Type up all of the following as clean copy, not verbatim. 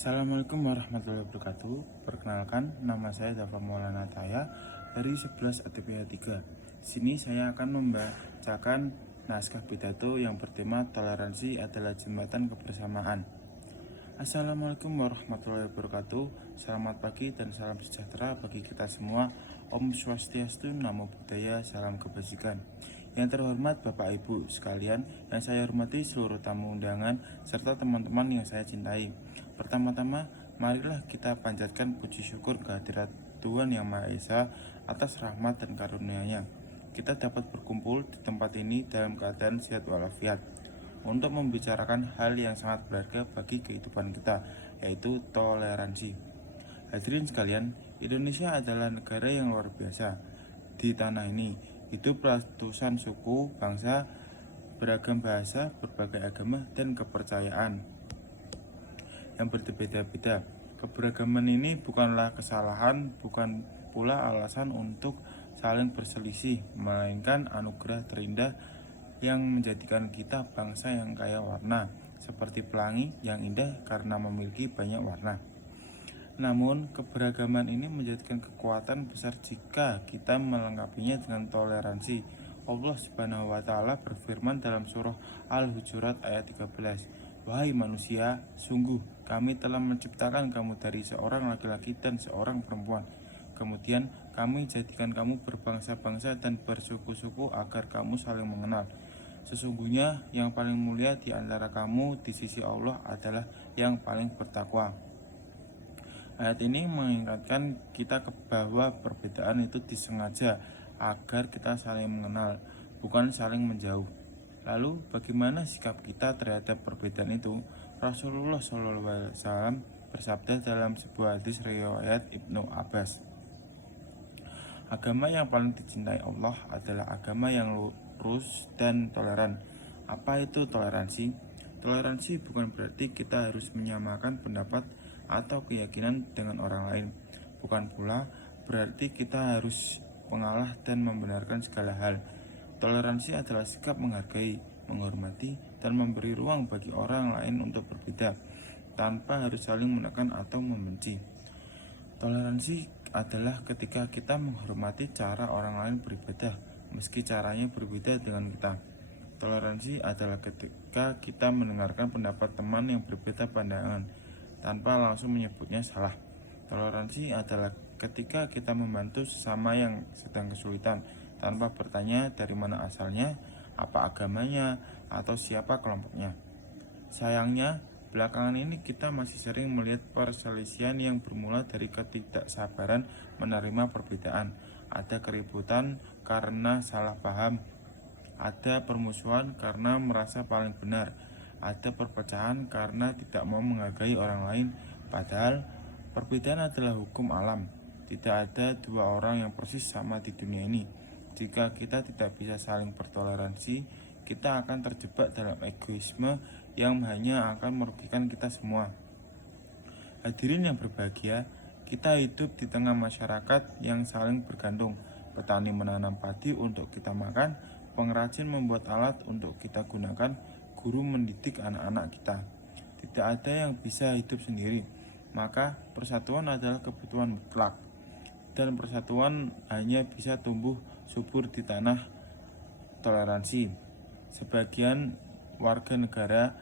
Assalamualaikum warahmatullahi wabarakatuh. Perkenalkan, nama saya Dava Maulana Taya dari 11 ATPH 3. Sini saya akan membacakan naskah pidato yang bertema toleransi adalah jembatan kebersamaan. Assalamualaikum warahmatullahi wabarakatuh. Selamat pagi dan salam sejahtera bagi kita semua. Om Swastiastu, Namo Buddhaya, salam kebajikan. Yang terhormat Bapak Ibu sekalian, yang saya hormati seluruh tamu undangan serta teman-teman yang saya cintai. Pertama-tama, marilah kita panjatkan puji syukur kehadirat Tuhan Yang Maha Esa atas rahmat dan karunia-Nya. Kita dapat berkumpul di tempat ini dalam keadaan sehat walafiat untuk membicarakan hal yang sangat berharga bagi kehidupan kita, yaitu toleransi. Hadirin sekalian, Indonesia adalah negara yang luar biasa. Di tanah ini hidup ratusan suku, bangsa, beragam bahasa, berbagai agama, dan kepercayaan yang berbeda-beda. Keberagaman ini bukanlah kesalahan, bukan pula alasan untuk saling berselisih, melainkan anugerah terindah yang menjadikan kita bangsa yang kaya warna, seperti pelangi yang indah karena memiliki banyak warna. Namun, keberagaman ini menjadikan kekuatan besar jika kita melengkapinya dengan toleransi. Allah Subhanahu wa Ta'ala berfirman dalam surah Al-Hujurat ayat 13, "Wahai manusia, sungguh kami telah menciptakan kamu dari seorang laki-laki dan seorang perempuan. Kemudian kami jadikan kamu berbangsa-bangsa dan bersuku-suku agar kamu saling mengenal. Sesungguhnya yang paling mulia di antara kamu di sisi Allah adalah yang paling bertakwa." Ayat ini mengingatkan kita bahwa perbedaan itu disengaja agar kita saling mengenal, bukan saling menjauh. Lalu bagaimana sikap kita terhadap perbedaan itu? Rasulullah SAW bersabda dalam sebuah hadis riwayat Ibnu Abbas, "Agama yang paling dicintai Allah adalah agama yang lurus dan toleran." Apa itu toleransi? Toleransi bukan berarti kita harus menyamakan pendapat atau keyakinan dengan orang lain. Bukan pula berarti kita harus mengalah dan membenarkan segala hal. Toleransi adalah sikap menghargai, menghormati, dan memberi ruang bagi orang lain untuk berbeda, tanpa harus saling menekan atau membenci. Toleransi adalah ketika kita menghormati cara orang lain beribadah, meski caranya berbeda dengan kita. Toleransi adalah ketika kita mendengarkan pendapat teman yang berbeda pandangan, tanpa langsung menyebutnya salah. Toleransi adalah ketika kita membantu sesama yang sedang kesulitan, tanpa bertanya dari mana asalnya, apa agamanya, atau siapa kelompoknya. Sayangnya, belakangan ini kita masih sering melihat perselisihan yang bermula dari ketidaksabaran menerima perbedaan. Ada keributan karena salah paham, ada permusuhan karena merasa paling benar, ada perpecahan karena tidak mau menghargai orang lain. Padahal perbedaan adalah hukum alam. Tidak ada dua orang yang persis sama di dunia ini. Jika kita tidak bisa saling bertoleransi, kita akan terjebak dalam egoisme yang hanya akan merugikan kita semua. Hadirin yang berbahagia, kita hidup di tengah masyarakat yang saling bergantung. Petani menanam padi untuk kita makan, pengrajin membuat alat untuk kita gunakan, guru mendidik anak-anak kita. Tidak ada yang bisa hidup sendiri, maka persatuan adalah kebutuhan mutlak. Dan persatuan hanya bisa tumbuh subur di tanah toleransi. Sebagian warga negara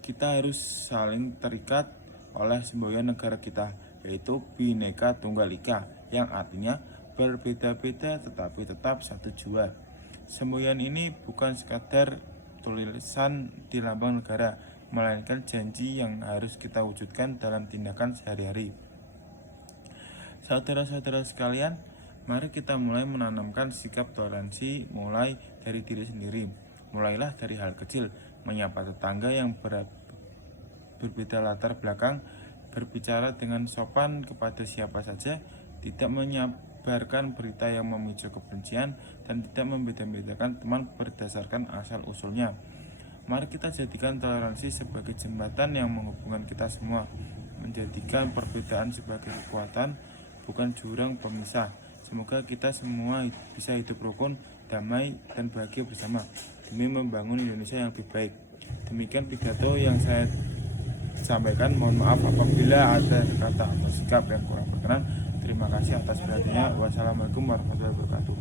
kita harus saling terikat oleh semboyan negara kita, yaitu Bhinneka Tunggal Ika, yang artinya berbeda-beda tetapi tetap satu jua. Semboyan ini bukan sekadar tulisan di lambang negara, melainkan janji yang harus kita wujudkan dalam tindakan sehari-hari. Saudara-saudara sekalian, mari kita mulai menanamkan sikap toleransi mulai dari diri sendiri. Mulailah dari hal kecil, menyapa tetangga yang berbeda latar belakang, berbicara dengan sopan kepada siapa saja, tidak menyebarkan berita yang memicu kebencian, dan tidak membeda-bedakan teman berdasarkan asal-usulnya. Mari kita jadikan toleransi sebagai jembatan yang menghubungkan kita semua, menjadikan perbedaan sebagai kekuatan, bukan jurang pemisah. Semoga kita semua bisa hidup rukun, damai, dan bahagia bersama demi membangun Indonesia yang lebih baik. Demikian pidato yang saya sampaikan. Mohon maaf apabila ada kata atau sikap yang kurang berkenan. Terima kasih atas perhatiannya. Wassalamualaikum warahmatullahi wabarakatuh.